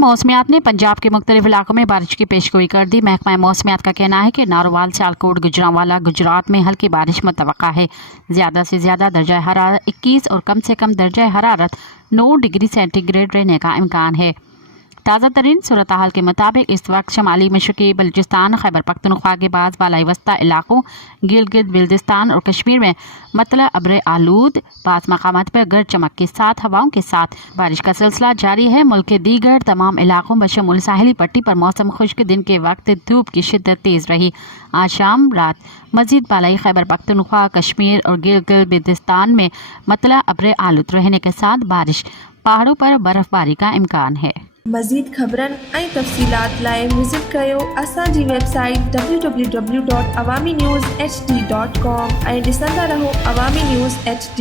मौसमियात ने पंजाब के मुख्तलिफ इलाकों में बारिश की पेशगोई कर दी। महकमा मौसमियात का कहना है कि नारोवाल, सियालकोट, गुजरांवाला, गुजरात में हल्की बारिश मुतवक्का है। ज़्यादा से ज़्यादा दर्जा हरारत 21 और कम से कम दर्जा हरारत 9 डिग्री सेंटीग्रेड रहने का इम्कान है। ताज़ा तरीन सूरत हाल के मुताबिक इस वक्त शमाली मशरक़ी बलूचिस्तान, खैबर पख्तूनख्वा के बाद बालाई वस्ता इलाकों, गिलगित बिल्तिस्तान और कश्मीर में मतला अब्र आलूद, बाज़ मकामात पर गरज चमक के साथ हवाओं के साथ बारिश का सिलसिला जारी है। मुल्क के दीगर तमाम इलाकों बशमूल साहिली पट्टी पर मौसम खुश्क, दिन के वक्त धूप की शिद्दत तेज़ रही। आज शाम रात मजीद बालाई खैबर पख्तूनख्वा, कश्मीर और गिलगित बिल्तिस्तान में मतला अब्र आलूद रहने के साथ बारिश, पहाड़ों पर बर्फबारी का इम्कान है। मज़ीद ख़बरन ऐं तफ़सीलात लाइ विज़िट कयो असांजी वेबसाइट www.awamiNewsHD.com ऐं ॾिसंदा रहो अवामी न्यूज़ HD।